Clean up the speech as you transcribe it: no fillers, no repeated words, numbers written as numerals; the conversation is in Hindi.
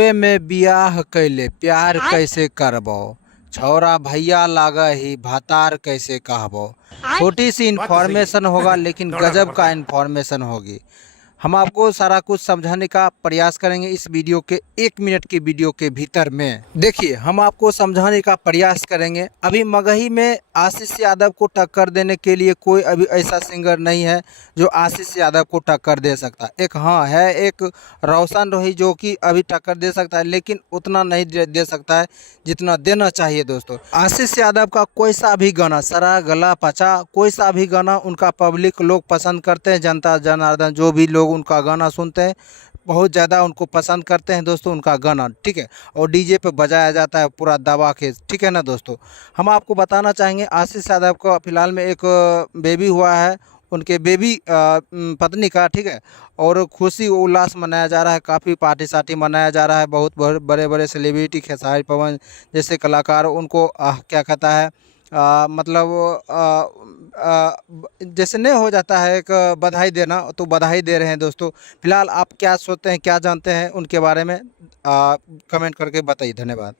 जुए में बियाह कैले प्यार कैसे करबो, छौरा भैया लागा ही भातार कैसे कहबो। छोटी सी बात तो सही है। इन्फॉर्मेशन होगा लेकिन दौड़ना तो गजब पड़ता का है। इन्फॉर्मेशन होगी। हम आपको सारा कुछ समझाने का प्रयास करेंगे इस वीडियो के 1 मिनट के वीडियो के भीतर में। देखिए, हम आपको समझाने का प्रयास करेंगे। अभी मगही में आशीष यादव को टक्कर देने के लिए कोई अभी ऐसा सिंगर नहीं है जो आशीष यादव को टक्कर दे सकता है। एक हाँ है, एक रोशन रोही जो कि अभी टक्कर दे सकता है, लेकिन उतना नहीं दे सकता है जितना देना चाहिए। दोस्तों, आशीष यादव का कोई सा भी गाना, सरा गला पचा, कोई सा भी गाना उनका पब्लिक लोग पसंद करते हैं। जनता जनार्दन जो भी लोग उनका गाना सुनते हैं बहुत ज़्यादा उनको पसंद करते हैं दोस्तों उनका गाना, ठीक है। और डीजे पे बजाया जाता है पूरा दबा के, ठीक है ना दोस्तों। हम आपको बताना चाहेंगे आशीष यादव को फिलहाल में एक बेबी हुआ है, उनके बेबी पत्नी का, ठीक है। और खुशी उल्लास मनाया जा रहा है, काफ़ी पार्टी सार्टी मनाया जा रहा है। बहुत बड़े बड़े सेलिब्रिटी खेसारी पवन जैसे कलाकार उनको क्या कहता है मतलब जैसे नहीं हो जाता है एक बधाई देना, तो बधाई दे रहे हैं दोस्तों। फिलहाल आप क्या सोचते हैं, क्या जानते हैं उनके बारे में, कमेंट करके बताइए। धन्यवाद।